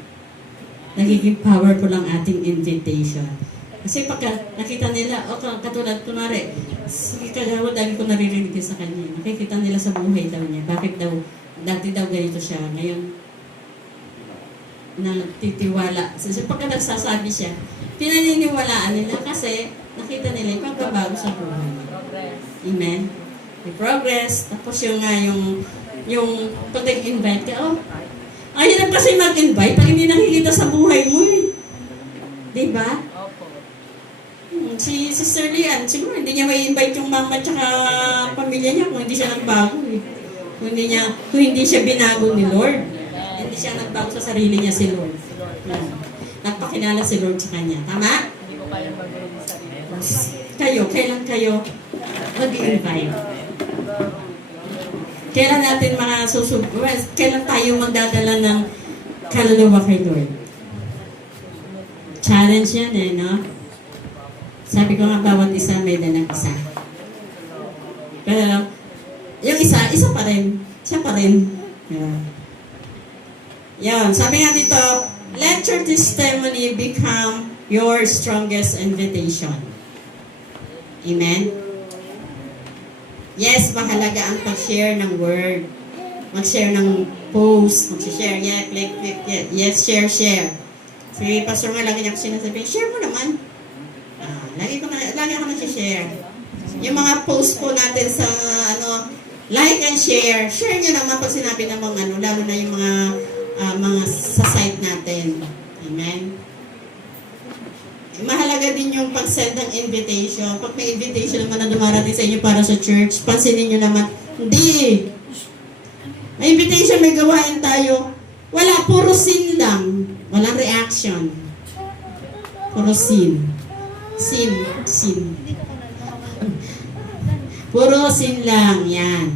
Nagiging powerful ang ating invitation. Kasi pagka nakita nila, katulad kunwari, sige kagawad, lagi ko naririnig sa kanya. Nakikita nila sa buhay daw niya. Bakit daw, dati daw ganito siya. Ngayon, nagtitiwala. So, pagka nagsasabi siya, pinaniniwalaan nila kasi nakita nila yung pagbabago sa buhay. Amen? May progress. Tapos yung pag nag-invite ka, ang hirap kasi mag-invite pag hindi nakikita sa buhay mo eh. Diba? Si Sister Lian, siguro hindi niya may invite yung mama at pamilya niya kung hindi siya nagbago eh. Kung hindi siya binago ni Lord. Hindi siya nagbago sa sarili niya si Lord. Nagpakilala si Lord sa kanya. Tama? Hindi ko kaya magaling sa Kayo, kailan kayo mag-invite? Kailan natin kailan tayo magdadala ng kaluluwa kay Lord? Challenge yan eh, no? Sabi ko nga, bawat isa may dalang isa. Pero, yung isa pa rin. Siya pa rin. Yan, sabi nga dito, let your testimony become your strongest invitation. Amen? Yes, mahalaga ang pag-share ng word. Mag-share ng post, mag-share, yeah, click, yeah. Yes, share. Si Pastor nga lagi niya ako sinasabi, share mo naman. Lagi ako nag-share. Yung mga post po natin sa, like and share. Share nyo naman pag sinabi ng mga, lalo na yung mga sa site natin. Amen? Mahalaga din yung pag-send ng invitation. Pag may invitation naman na dumarating sa inyo para sa church, pansinin nyo naman, hindi. May invitation, may gawain tayo. Wala, puro sin lang. Walang reaction. Puro sin. Sin. Puro sin lang, yan.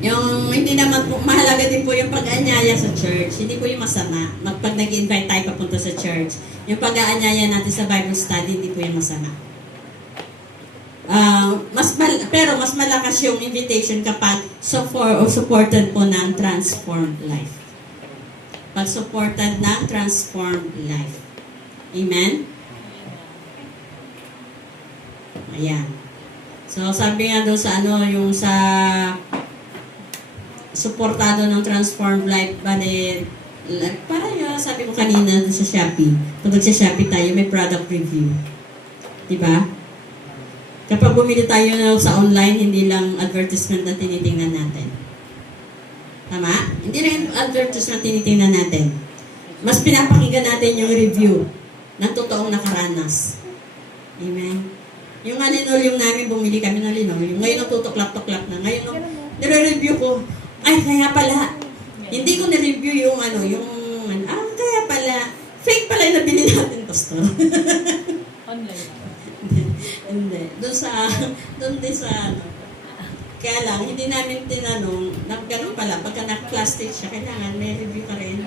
Yung hindi naman po, mahalaga din po yung pag-anyaya sa church. Hindi po yung masama. Pag nag-invite tayo papunta sa church, yung pag-aanyaya natin sa Bible study, hindi po yung masama. Pero mas malakas yung invitation kapag supported po ng transformed life. Pag supported ng transformed life. Amen? Ayan. So, sabi nga doon sa yung sa suportado ng transformed life, parang yung sabi ko kanina sa Shopee. Pag nagsa-Shopee tayo, may product review. Diba? Kapag bumili tayo sa online, hindi lang advertisement na tinitingnan natin. Tama? Hindi lang advertisement na tinitingnan natin. Mas pinapakinggan natin yung review ng totoong nakaranas. Amen? Yung linoleum namin, bumili kami ng linoleum. Ngayon tutuklap-tuklap na. Ngayon nire-review ko, ay, kaya pala, hindi ko nireview yung kaya pala, fake pala yung nabili natin, Pastor. Online. Hindi. Doon din sa Kaya lang, hindi namin tinanong, ganun pala, pagka na-plastic siya, kailangan may review ka rin.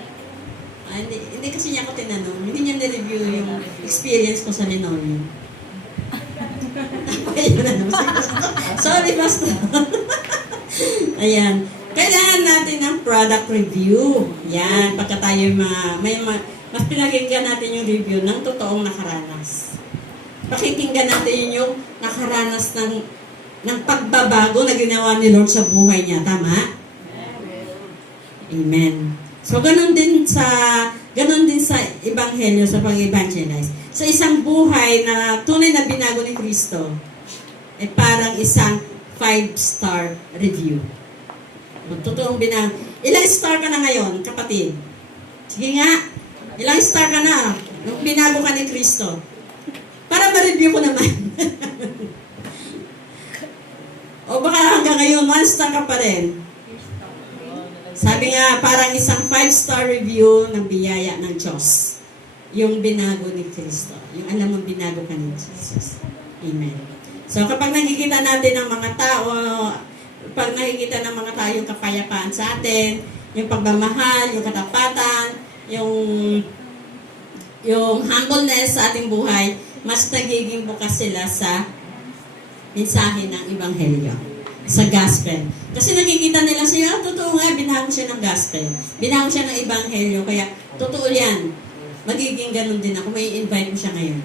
Hindi kasi niya ako tinanong, hindi niya nireview yung experience ko sa linoleum. Sorry, Pastor. Ayan. Kailangan natin ng product review. Yan. Pagka tayo mas pinakinggan natin yung review ng totoong nakaranas. Pakikinggan natin yung nakaranas ng pagbabago na ginawa ni Lord sa buhay niya. Tama? Amen. So, ganun din sa ebanghelyo, sa pag-evangelize. Sa isang buhay na tunay na binago ni Kristo, parang isang 5-star review. Totoong binago. Ilang star ka na ngayon, kapatid? Sige nga, ilang star ka na nung binago ka ni Kristo? Para ma-review ko naman. O baka hanggang ngayon, 1 star ka pa rin. Sabi nga, parang isang 5-star review ng biyaya ng Diyos. Yung binago ni Kristo. Yung alam mong binago ka ni Jesus. Amen. So kapag nakikita natin ng mga tao, pag nakikita ng mga tao yung kapayapaan sa atin, yung pagmamahal, yung katapatan, yung humbleness sa ating buhay, mas nagiging bukas sila sa mensahe ng Ebanghelyo, sa gospel. Kasi nakikita nila siya, totoo nga, binago siya ng gospel. Binago siya ng Ebanghelyo, kaya totoo yan. Magiging ganun din ako, may invite mo siya ngayon.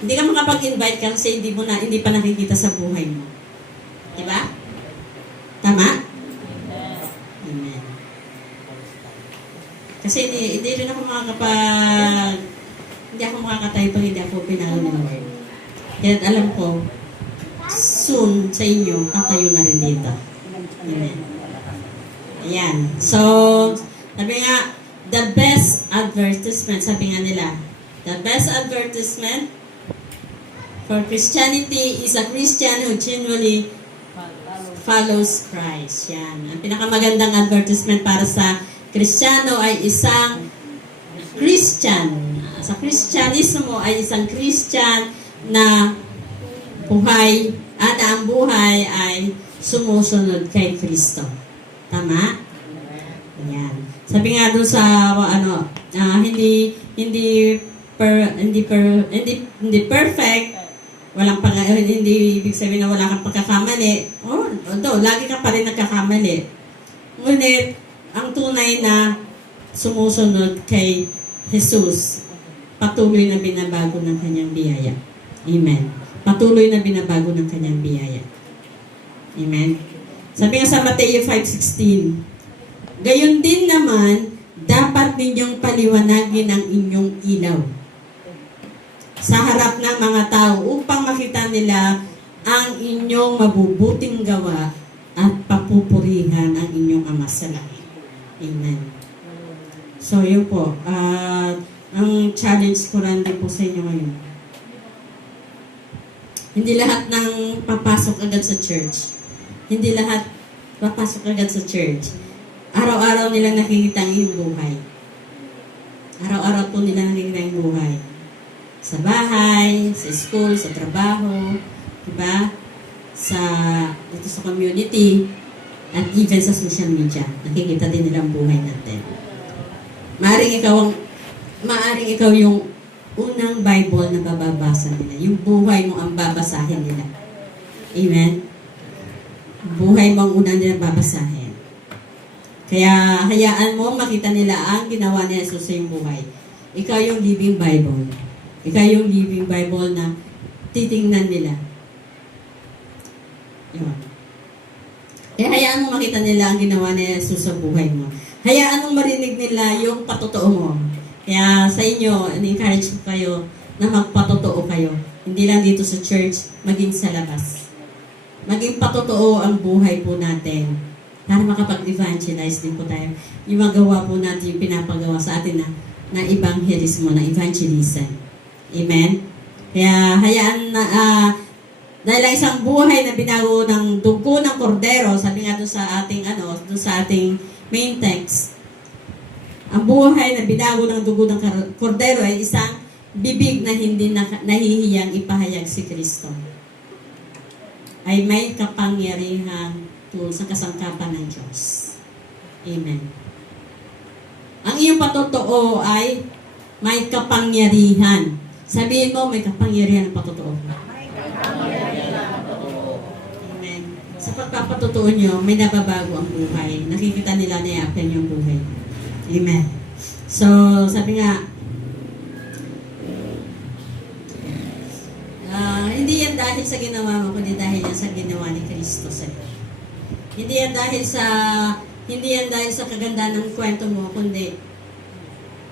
Hindi ka makapag-invite kasi hindi pa nakikita sa buhay mo. Diba? Tama? Amen. Kasi hindi rin ako hindi ako makakatayo pag hindi ako pinalo ng Lord. Kaya alam ko, soon sa inyo, tatayo na rin dito. Amen. Ayan. So, sabi nga, the best advertisement, sabi nga nila, the best advertisement for Christianity is a Christian who genuinely follows Christ. Yan. Ang pinakamagandang advertisement para sa Kristiyano ay isang Christian. Sa Kristyanismo ay isang Christian na ang buhay ay sumusunod kay Kristo. Tama? Ayan. Sabi nga doon sa hindi perfect, hindi ibig sabihin na wala kang pagkakamali. Lagi ka pa rin nagkakamali. Ngunit, ang tunay na sumusunod kay Jesus, patuloy na binabago ng kanyang biyaya. Amen. patuloy na binabago ng kanyang biyaya. Amen? Sabi nga sa Mateo 5:16, gayon din naman, dapat ninyong paliwanagin ang inyong ilaw sa harap ng mga tao upang makita nila ang inyong mabubuting gawa at papupurihan ang inyong Ama sa langit. Amen. So, yun po. Ang challenge ko rin din po sa inyo ngayon. Hindi lahat ng papasok agad sa church. Hindi lahat papasok agad sa church. Araw-araw nilang nakikita ang iyong buhay. Araw-araw po nila nakikita ang buhay. Sa bahay, sa school, sa trabaho, diba? Dito sa community, at even sa social media. Nakikita din nila ang buhay natin. Maaring ikaw yung unang Bible na bababasa nila. Yung buhay mo ang babasahin nila. Amen? Buhay mo ang unang nila babasahin. Kaya hayaan mo makita nila ang ginawa ni Jesus sa iyong buhay. Ikaw yung living Bible. Ikaw yung living Bible na titingnan nila. Yun. Kaya hayaan mo makita nila ang ginawa ni Jesus sa buhay mo. Hayaan mong marinig nila yung patotoo mo. Kaya sa inyo, encourage ko kayo na magpatotoo kayo. Hindi lang dito sa church, maging sa labas. Maging patotoo ang buhay po natin para makapag-evangelize din po tayo. Yung magawa po natin, yung pinapagawa sa atin na evangelismo, na evangelism. Amen? Kaya hayaan na, dahil ang isang buhay na binago ng dugo ng kordero, sabi nga doon sa ating main text, ang buhay na binago ng dugo ng kordero ay isang bibig na hindi nahihiyang ipahayag si Kristo. Ay may kapangyarihan tungkol sa kasangkapan ng Diyos. Amen. Ang iyong patotoo ay may kapangyarihan. Sabihin mo, may kapangyarihan ang patotoo. Amen. Sa pagpapatotoo nyo, may nababago ang buhay. Nakikita nila na yakin yung buhay. Amen. So, sabi nga, hindi yan dahil sa ginawa mo, kundi dahil yan sa ginawa ni Kristo sa iyo. Hindi yan dahil sa kaganda ng kwento mo, kundi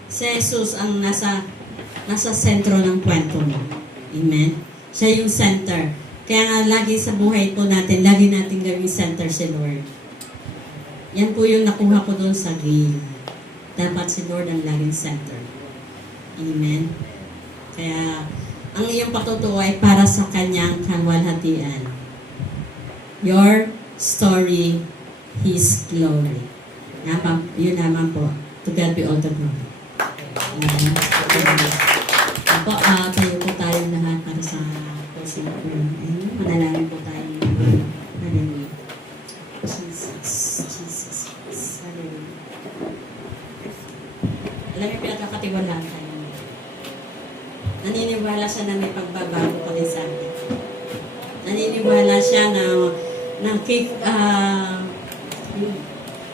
si Jesus ang nasa sentro ng kwento mo. Amen? Siya yung center. Kaya nga lagi sa buhay po natin, lagi natin gawing center si Lord. Yan po yung nakuha ko doon sa game. Dapat si Lord ang laging center. Amen? Kaya, ang iyong patutuo ay para sa kanyang kalwalhatian. Your story, His glory. Yun naman po. To God be all the glory. Amen? Apo, tayo po tayo lahat para sa closing prayer. Manalangin po tayo. Hallelujah. Jesus. Hallelujah. Alam niyo, pinagkakatiwalaan tayo. Naniniwala siya na may pagbabago pa rin sa atin. Naniniwala siya na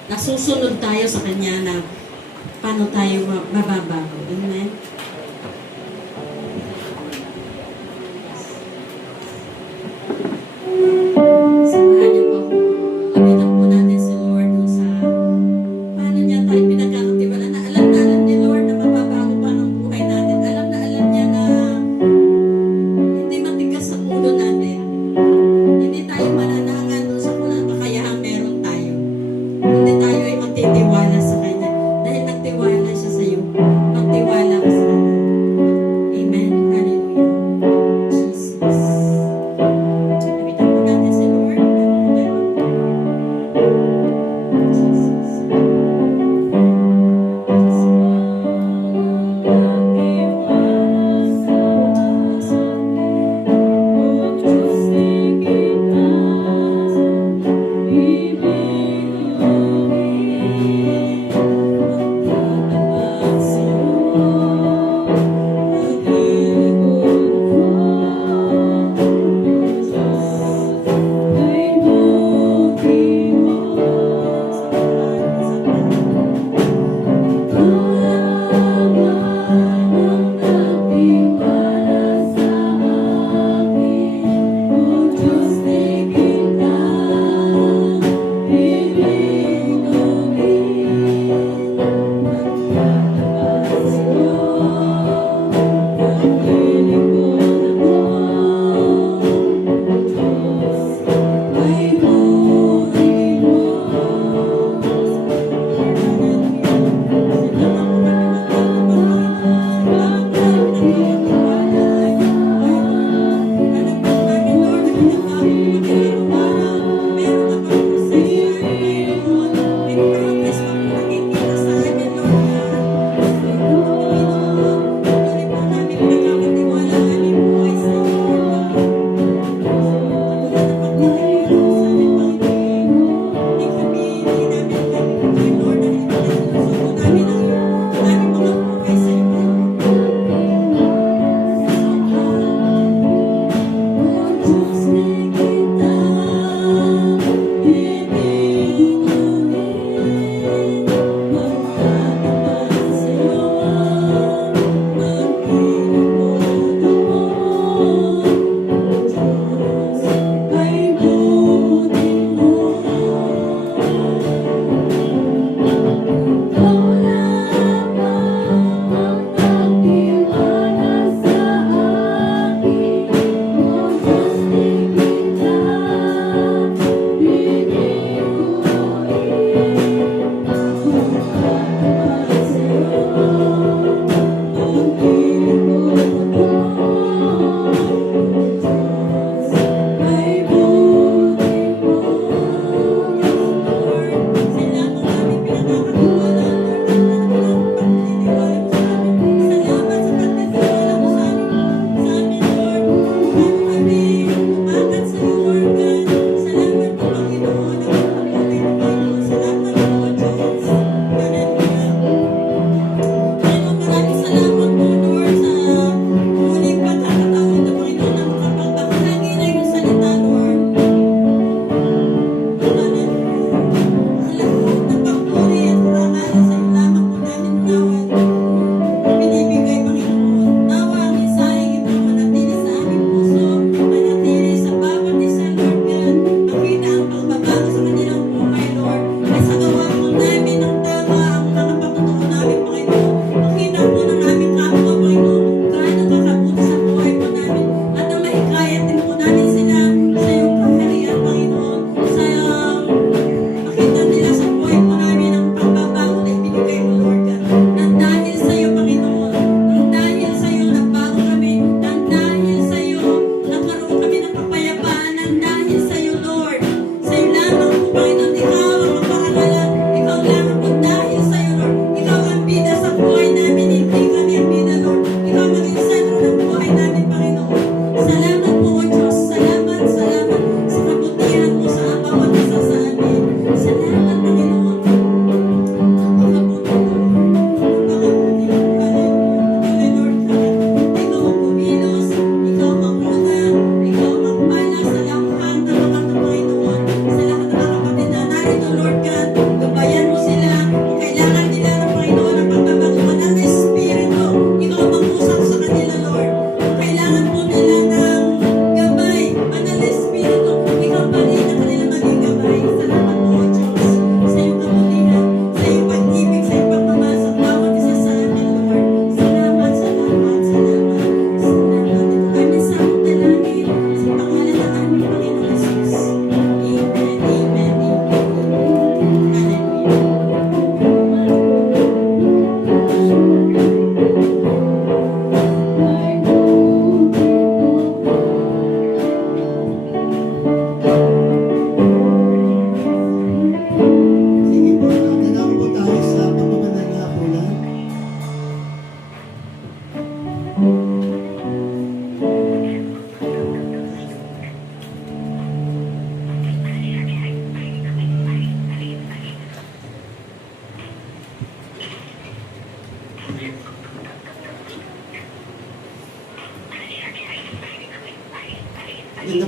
nasusunod tayo sa Kanya na paano tayo mababago. Amen? Samahan niyo po ako. Abitan po natin si Lord sa paano niya tayo pinagkakatiwala na alam ni Lord na mababago pa ng buhay natin. Alam niya na hindi matigas sa ulo natin. Hindi tayo mananangan doon sa kung kakayahang meron tayo. Kundi tayo ay magtitiwala sa Kanya. Dahil nagtiwala siya sa iyo. Magtiwala ka sa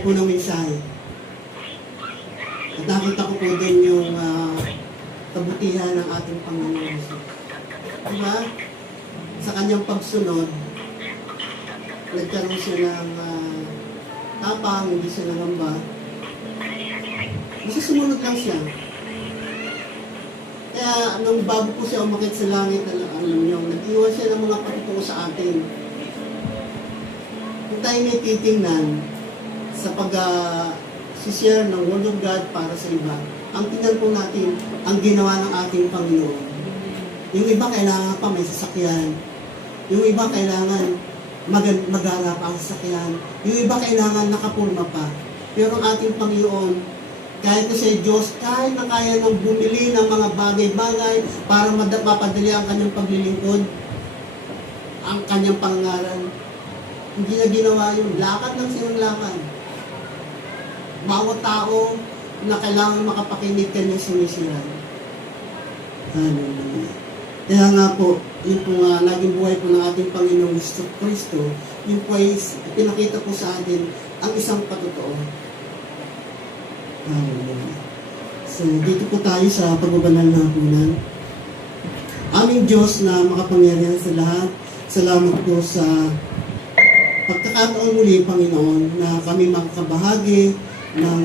po ng mensahe. At nakita ko po din yung kabutihan ng ating Panginoon Jesus. Diba? Sa kanyang pagsunod, nagkaroon siya ng tapang, hindi siya nangamba. Basta sumunod lang siya. Kaya nung bago po siya umakit sa langit, alam niyo, nag-iwan siya ng mga patutuo sa atin. Kung tayo may titingnan sa pag-share ng Word of God para sa iba, ang tingnan po natin ang ginawa ng ating Panginoon. Yung iba kailangan pa may sasakyan. Yung iba kailangan mag-arap ang sasakyan. Yung iba kailangan nakapurma pa. Pero ang ating Panginoon, kahit na siya Diyos, kahit na kaya nang bumili ng mga bagay-bagay para mapadali ang kanyang paglilingkod, ang kanyang pangaran, hindi na ginawa yun. Lakad lang silang lakad. Bawat tao na kailangan makapakinig kanyang sinisiran. Hallelujah. Kaya nga po, yun po nga, naging buhay po ng ating Panginoong Kristo, yun po ay pinakita po sa atin ang isang patotoo. So, dito po tayo sa pagbabanal na hapunan. Aming Diyos na makapangyarihan sa lahat, salamat po sa pagkakataon muli, Panginoon, na kami makakabahagi ng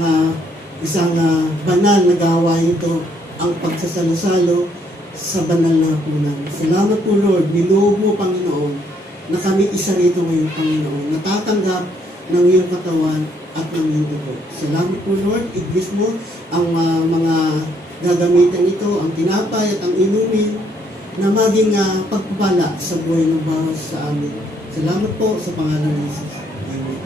isang banal na gawain ito, ang pagsasalo-salo sa banal na hapunan. Salamat po, Lord, niloob mo, Panginoon, na kami isa rito ngayon, Panginoon, natatanggap ng iyong katawan at ng iyong dugo. Salamat po, Lord. I-bless mo ang mga gagamitan ito, ang tinapay at ang inumin, na maging pagpapala sa buhay ng bawat sa amin. Salamat po sa pangalan ng Jesus. Amen.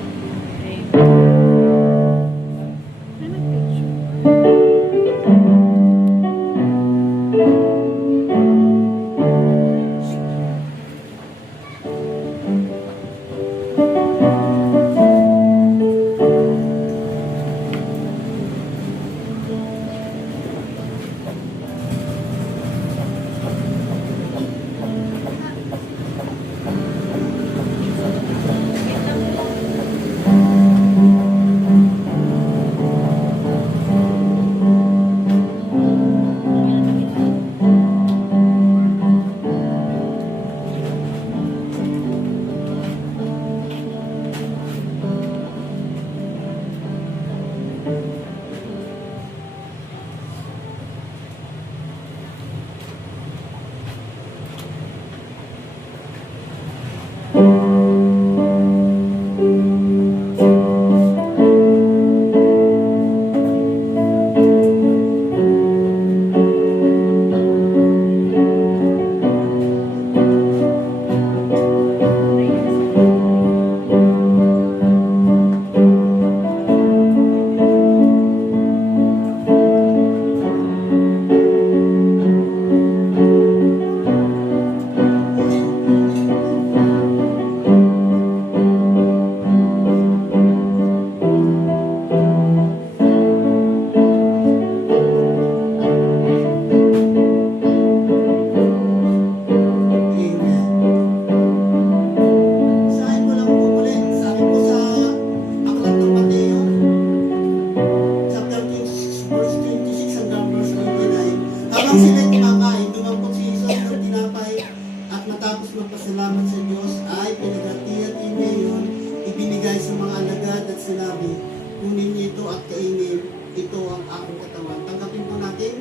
Habang sila'y kumakain, dumangkot si Jesus ng tinapay at matapos magpasalamat sa Diyos ay pinaghati-hati niya yun, ibinigay sa mga alagad at sinabi, kunin niyo ito at kainin, ito ang aking katawan. Tanggapin po natin,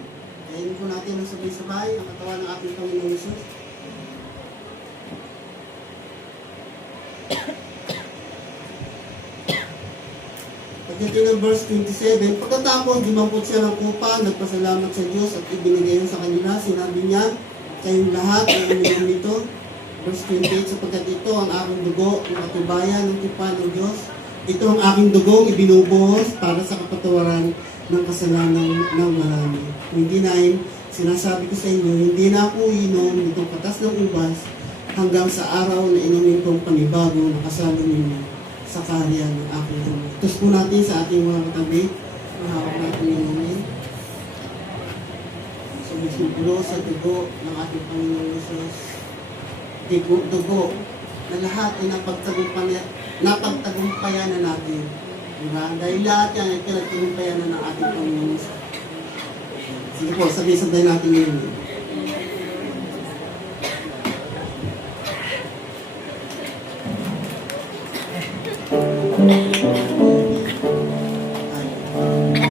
kainin po natin ang sabay-sabay ang katawan ng ating Panginoong Jesus. Pagdating ng verse 27, pagkatapos dumangkot siya ng kupa, nagpasalamat sa Diyos at ibinigay yun sa kanila. Sinabi niya, kayong lahat ay uminom nito. Verse 28, sapagkat ito ang aking dugo, ang katibayan ng tipan ng Diyos. Ito ang aking dugong ibinubuhos para sa kapatawaran ng kasalanan ng marami. 29, sinasabi ko sa inyo, hindi na ako iinom itong katas ng ubas hanggang sa araw na inumin kong panibago na kasalo ninyo sa karya ng aking Ama. Tos po natin sa ating mga katabi, mahawak natin inumin. Sa mismo sa dugo ng ating Panginoon Jesus. Dugo na lahat ay napagtagumpayan na natin Diba? Dahil lahat yan ay pinagtinumpayan na ng ating Panginoon. Sige po, sabay-sabay natin yun.